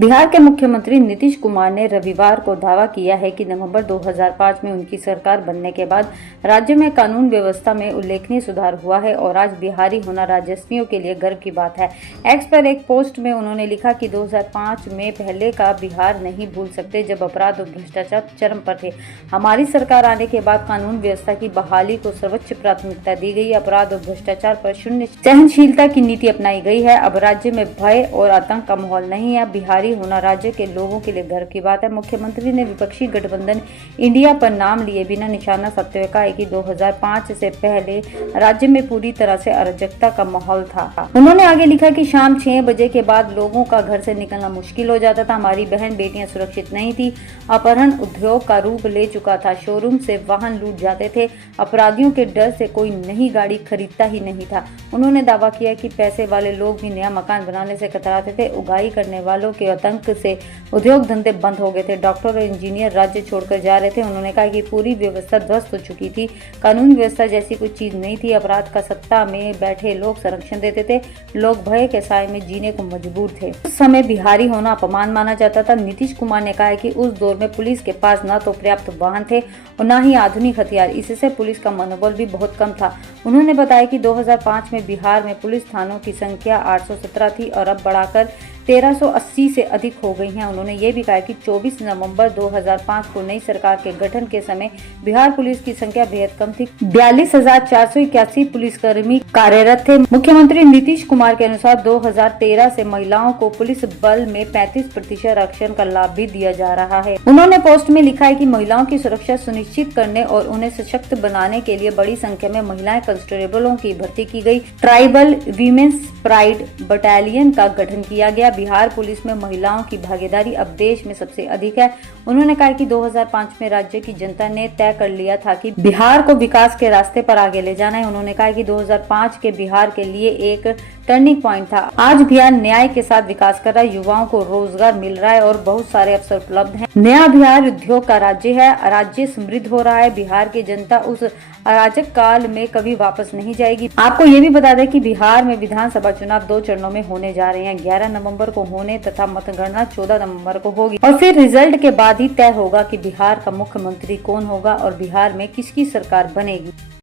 बिहार के मुख्यमंत्री नीतीश कुमार ने रविवार को दावा किया है कि नवंबर 2005 में उनकी सरकार बनने के बाद राज्य में कानून व्यवस्था में उल्लेखनीय सुधार हुआ है और आज बिहारी होना राजस्वियों के लिए गर्व की बात है। एक्स पर एक पोस्ट में उन्होंने लिखा कि 2005 में पहले का बिहार नहीं भूल सकते जब अपराध और भ्रष्टाचार चरम पर थे। हमारी सरकार आने के बाद कानून व्यवस्था की बहाली को सर्वोच्च प्राथमिकता दी गई। अपराध और भ्रष्टाचार पर शून्य सहनशीलता की नीति अपनाई गई है। अब राज्य में भय और आतंक का माहौल नहीं है। बिहारी होना राज्य के लोगों के लिए गर्व की बात है। मुख्यमंत्री ने विपक्षी गठबंधन इंडिया पर नाम लिए बिना निशाना साधते हुए कहा कि 2005 से पहले राज्य में पूरी तरह से अराजकता का माहौल था। उन्होंने आगे लिखा कि शाम 6 बजे के बाद लोगों का घर से निकलना मुश्किल हो जाता था। हमारी बहन बेटियां सुरक्षित नहीं थी। अपहरण उद्योग का रूप ले चुका था। शोरूम से वाहन लूट जाते थे। अपराधियों के डर से कोई नई गाड़ी खरीदता ही नहीं था। उन्होंने दावा किया कि पैसे वाले लोग भी नया मकान बनाने से कतराते थे। उगाही करने वालों के आतंक से उद्योग धंधे बंद हो गए थे। डॉक्टर और इंजीनियर राज्य छोड़कर जा रहे थे। उन्होंने कहा कि पूरी व्यवस्था ध्वस्त हो चुकी थी। कानून व्यवस्था जैसी कोई चीज नहीं थी। अपराध का सत्ता में बैठे लोग संरक्षण देते थे। लोग भय के साए में जीने को मजबूर थे। उस समय बिहारी होना अपमान माना जाता था। नीतीश कुमार ने कहा है कि उस दौर में पुलिस के पास न तो पर्याप्त वाहन थे और न ही आधुनिक हथियार। इससे पुलिस का मनोबल भी बहुत कम था। उन्होंने बताया कि 2005 में बिहार में पुलिस थानों की संख्या 817 थी और अब बढ़ाकर 1380 से अधिक हो गई हैं। उन्होंने ये भी कहा कि 24 नवंबर 2005 को नई सरकार के गठन के समय बिहार पुलिस की संख्या बेहद कम थी। 42,481 पुलिसकर्मी कार्यरत थे। मुख्यमंत्री नीतीश कुमार के अनुसार 2013 से महिलाओं को पुलिस बल में 35% आरक्षण का लाभ भी दिया जा रहा है। उन्होंने पोस्ट में लिखा है कि महिलाओं की सुरक्षा सुनिश्चित करने और उन्हें सशक्त बनाने के लिए बड़ी संख्या में महिलाएं कांस्टेबलों की भर्ती की गई। ट्राइबल वीमेंस प्राइड बटालियन का गठन किया गया। बिहार पुलिस में महिलाओं की भागीदारी अब देश में सबसे अधिक है। उन्होंने कहा कि 2005 में राज्य की जनता ने तय कर लिया था कि बिहार को विकास के रास्ते पर आगे ले जाना है। उन्होंने कहा कि 2005 के बिहार के लिए एक टर्निंग पॉइंट था। आज बिहार न्याय के साथ विकास कर रहा है। युवाओं को रोजगार मिल रहा है और बहुत सारे अवसर उपलब्ध हैं। नया बिहार उद्योग का राज्य है। राज्य समृद्ध हो रहा है। बिहार की जनता उस अराजक काल में कभी वापस नहीं जाएगी। आपको ये भी बता दें कि बिहार में विधानसभा चुनाव 2 चरणों में होने जा रहे हैं। 11 नवंबर को होने तथा मतगणना 14 नवंबर को होगी और फिर रिजल्ट के बाद ही तय होगा कि बिहार का मुख्यमंत्री कौन होगा और बिहार में किसकी सरकार बनेगी।